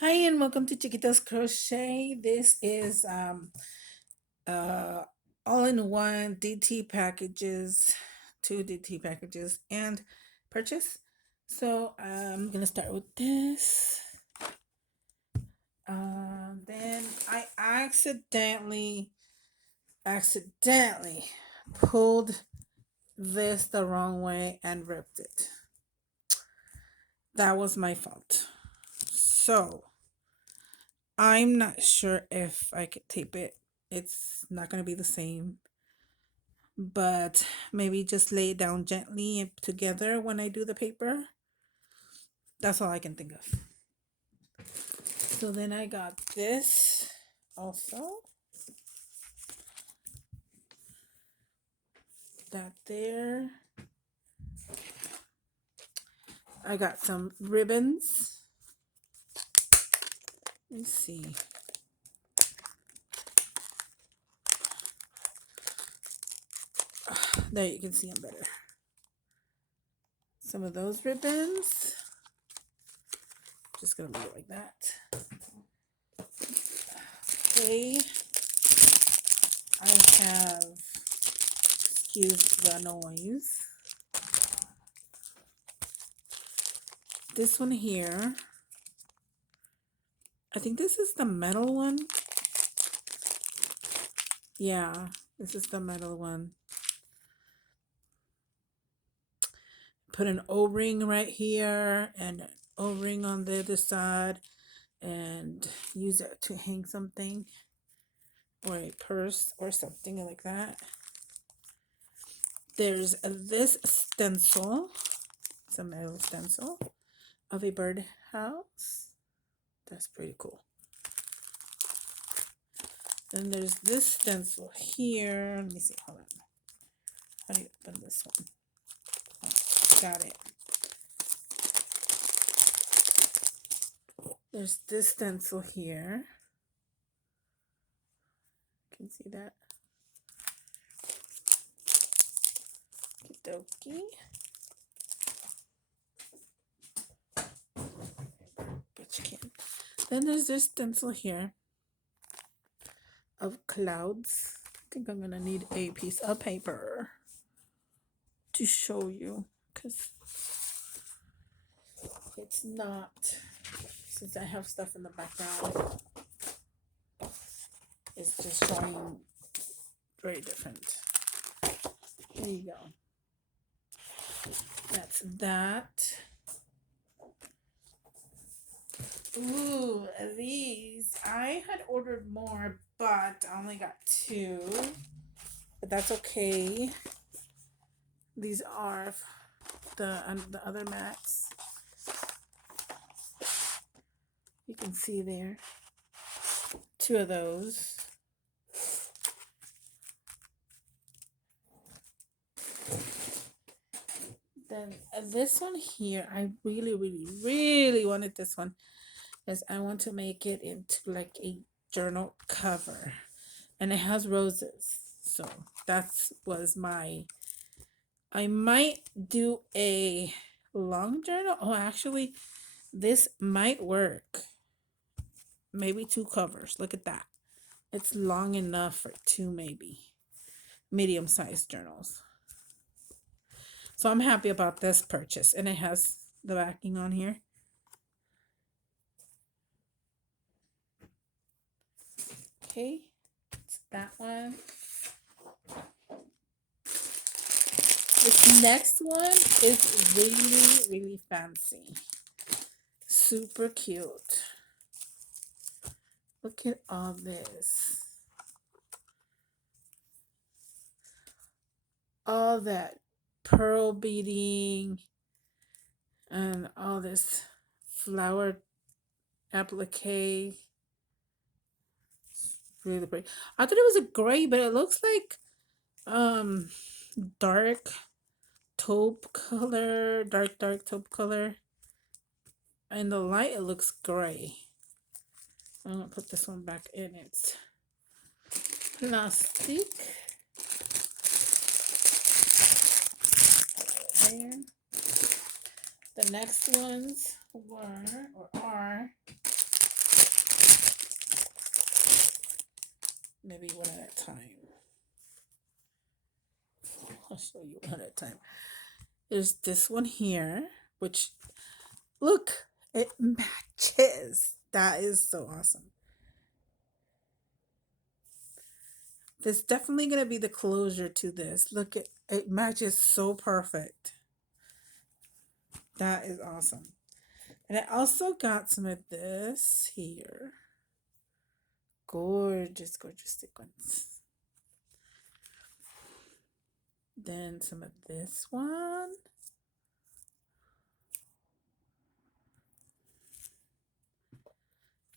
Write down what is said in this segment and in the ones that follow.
Hi and welcome to Chiquitas Crochet. This is uh all-in-one DT packages, two DT packages and purchase. So I'm gonna start with this. Then I accidentally pulled this the wrong way and ripped it. That was my fault. So I'm not sure if I could tape it. It's not going to be the same, but maybe just lay it down gently and together when I do the paper. That's all I can think of. So then I got this also. That there. I got some ribbons. Let's see. There you can see them better. Some of those ribbons. Just gonna leave it like that. Okay. I have, excuse the noise. This one here. I think this is the metal one. Yeah, this is the metal one. Put an O-ring right here and an O-ring on the other side and use it to hang something or a purse or something like that. There's this stencil. It's a metal stencil of a birdhouse. That's pretty cool. Then there's this stencil here. Let me see. Hold on. How do you open this one? Oh, got it. There's this stencil here. You can see that. Okie but you can. Then there's this stencil here of clouds. I think I'm gonna need a piece of paper to show you because it's not, since I have stuff in the background, it's just showing very different. There you go. That's that. Ooh, these. I had ordered more, but I only got two. But that's okay. These are the other mats. You can see there. Two of those. Then this one here, I really wanted this one because I want to make it into like a journal cover, and it has roses. So that's was my. I might do a long journal. Oh, actually, this might work. Maybe two covers. Look at that. It's long enough for two, maybe medium-sized journals. So I'm happy about this purchase, and it has the backing on here. Okay, it's that one. This next one is really fancy. Super cute. Look at all this. All that pearl beading and all this flower applique. Really pretty. I thought it was a gray, but it looks like um dark taupe color, dark taupe color. In the light, it looks gray. I'm gonna put this one back in its plastic. There. The next ones were or are maybe one at a time. I'll show you one at a time. There's this one here, which look, it matches. That is so awesome. There's definitely gonna be the closure to this. Look, it matches so perfect. That is awesome. And I also got some of this here. Gorgeous, gorgeous sequins. Then some of this one.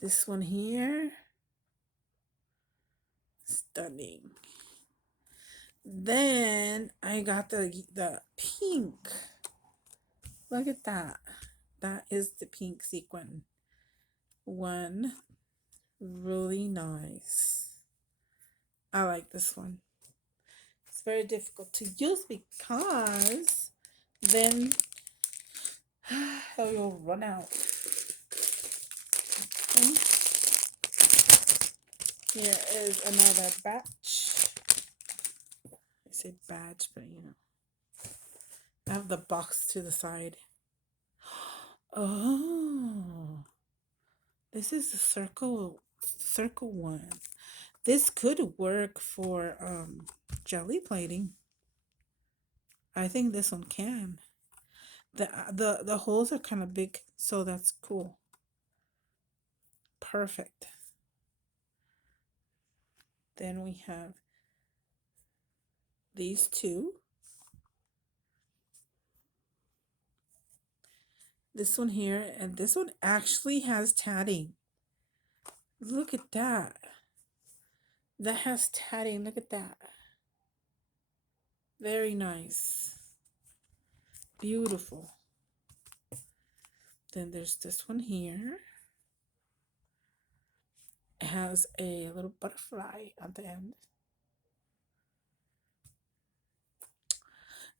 This one here. Stunning. Then I got the pink. Look at that. That is the pink sequin one. Really nice. I like this one. It's very difficult to use because then you'll run out. Okay. Here is another batch. I say batch, but you know. I have the box to the side. Oh, this is the circle one. This could work for jelly plating. I think this one can. The holes are kind of big, so that's cool. Perfect. Then we have these two. This one here, and this one actually has tatting. Look at that. That has tatting. Look at that. Very nice. Beautiful. Then there's this one here. It has a little butterfly at the end.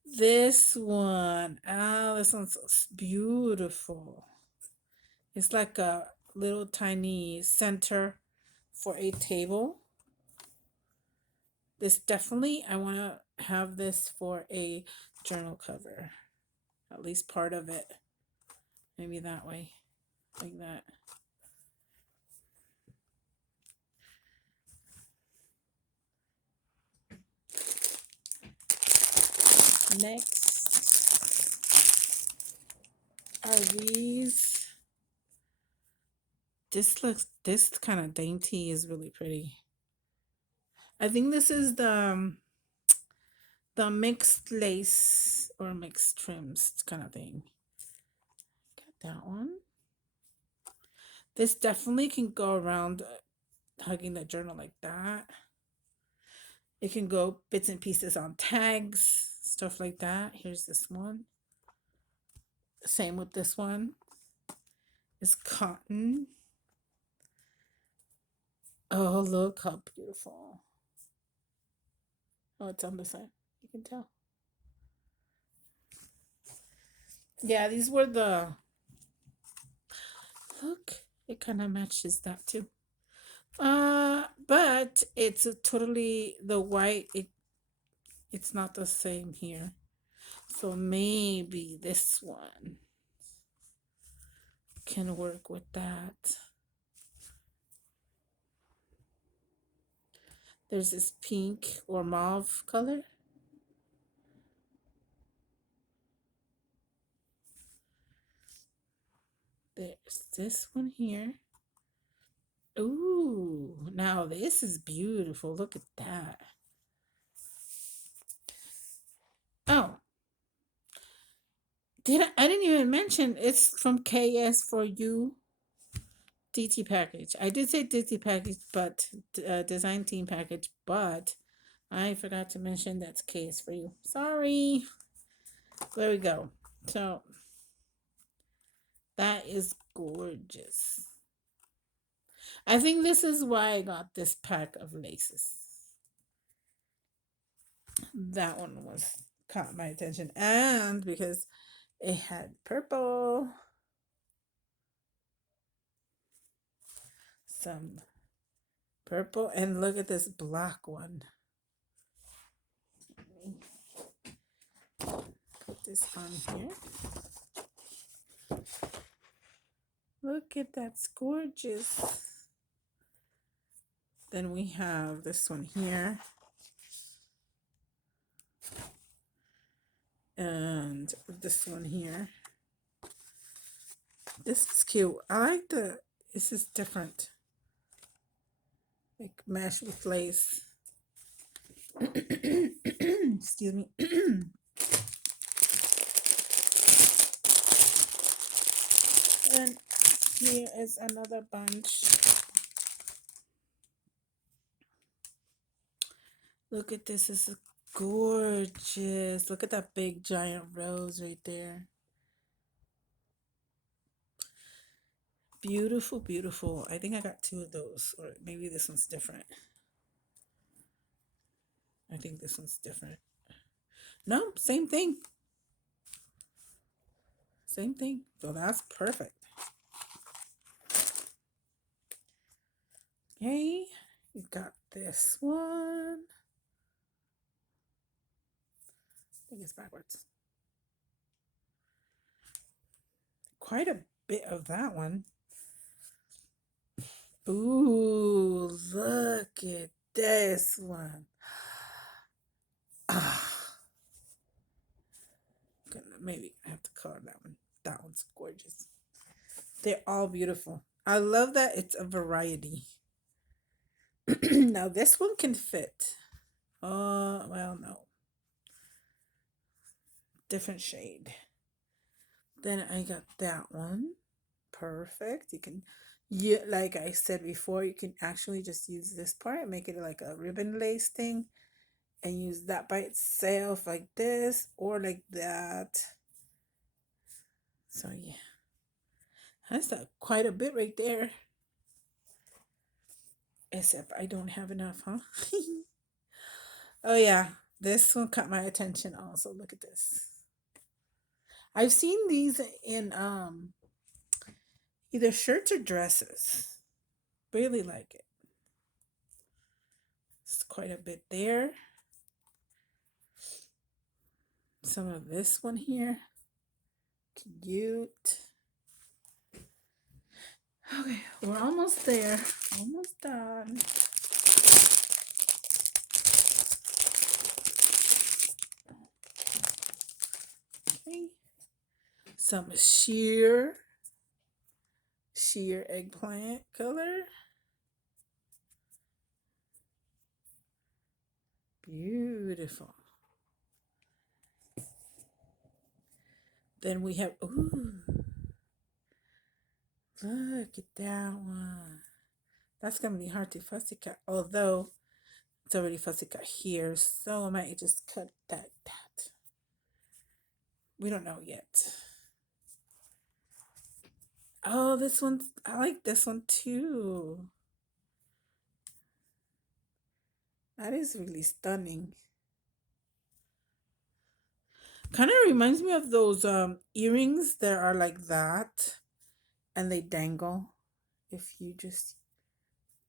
This one, this one's beautiful. It's like a little tiny center for a table. This definitely, I want to have this for a journal cover. At least part of it. Maybe that way, like that. Next are these. This kind of dainty is really pretty. I think this is the mixed lace or mixed trims kind of thing. Got that one. This definitely can go around hugging the journal like that. It can go bits and pieces on tags, stuff like that. Here's this one. Same with this one. It's cotton. Oh, look how beautiful. Oh, it's on the side. You can tell. Yeah, these were the... Look, it kind of matches that too. But it's totally the white. It's not the same here. So maybe this one can work with that. There's this pink or mauve color. There's this one here. Ooh, now this is beautiful. Look at that. Oh, I didn't even mention it's from KS4U DT package. I did say DT package, but design team package, but I forgot to mention that's KS4U. Sorry. There we go. So that is gorgeous. I think this is why I got this pack of laces. That one caught my attention, and because it had purple, some purple, and look at this black one. Put this on here. Look at that, it's gorgeous. Then we have this one here. And this one here. This is cute. I like this is different. Like mesh with lace. Excuse me. And here is another bunch. Look at this. This is gorgeous. Look at that big giant rose right there. Beautiful, beautiful. I think I got 2 of those, or maybe this one's different. I think this one's different. No, same thing. Same thing. So that's perfect. Okay, you got this one. I think it's backwards. Quite a bit of that one. Ooh, look at this one. Maybe I have to color that one. That one's gorgeous. They're all beautiful. I love that it's a variety. Now this one can fit. Well, no. Different shade. Then I got that one. Perfect. You can, like I said before, you can actually just use this part, make it like a ribbon lace thing, and use that by itself like this or like that. So yeah, that's quite a bit right there. Except I don't have enough, huh? Oh yeah, this one caught my attention also. Look at this. I've seen these in either shirts or dresses. Really like it. It's quite a bit there. Some of this one here. Cute. Okay, we're almost there. Almost done. Okay. Some sheer eggplant color. Beautiful. Then we have, ooh, look at that one. That's going to be hard to fussy cut, although it's already fussy cut here, so I might just cut that. We don't know yet. Oh, this one, I like this one too. That is really stunning. Kind of reminds me of those earrings that are like that and they dangle. If you just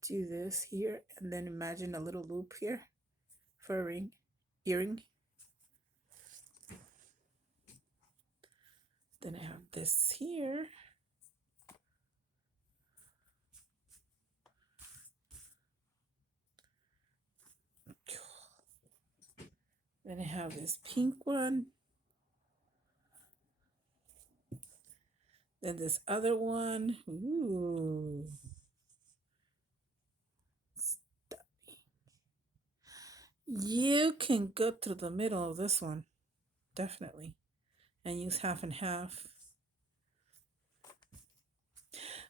do this here and then imagine a little loop here for a earring. Then I have this here. Then I have this pink one. Then this other one. Ooh. Stunning. You can go through the middle of this one. Definitely. And use half and half.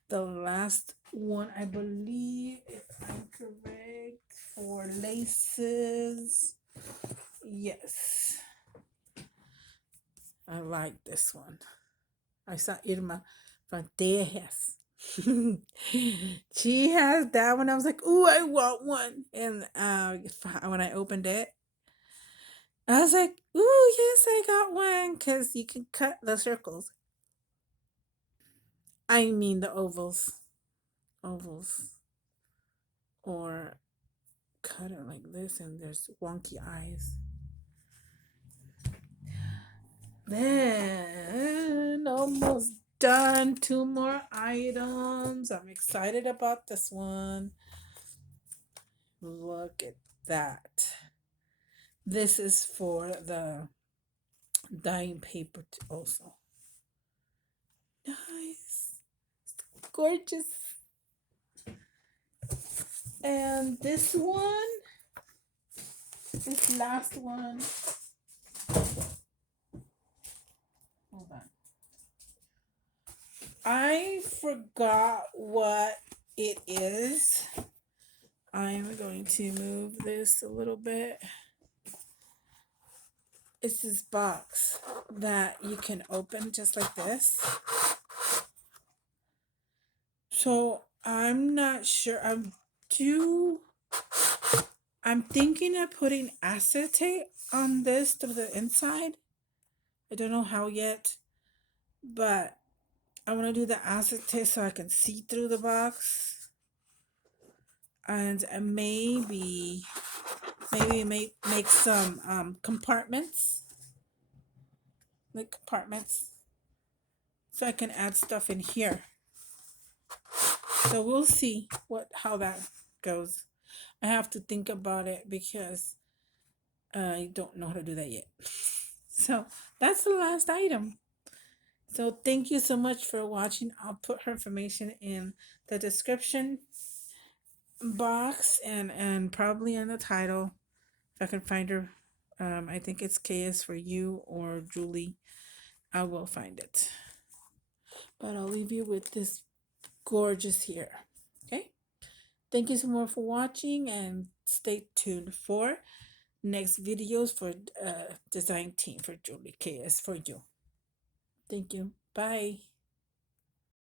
The last one, I believe, if I'm correct, for laces. Yes. I like this one. I saw Irma from Texas. She has that one. I was like, ooh, I want one. And when I opened it, I was like, ooh, yes, I got one. Because you can cut the circles. I mean the ovals. Ovals. or cut it like this and there's wonky eyes. Then almost done. Two more items. I'm excited about this one. Look at that. This is for the dyeing paper also. Nice. Gorgeous. And this one, this last one. Hold on. I forgot what it is. I'm going to move this a little bit. It's this box that you can open just like this. So I'm not sure. I'm thinking of putting acetate on this through the inside. I don't know how yet, but I want to do the acetate so I can see through the box, and maybe make some compartments, like compartments, so I can add stuff in here. So we'll see how that goes. I have to think about it because I don't know how to do that yet. So that's the last item. So thank you so much for watching. I'll put her information in the description box and probably in the title if I can find her. I think it's KS for you or Julie. I will find it. But I'll leave you with this gorgeous here. Okay. Thank you so much for watching and stay tuned for next videos for design team for Julie KS for you. Thank you. Bye.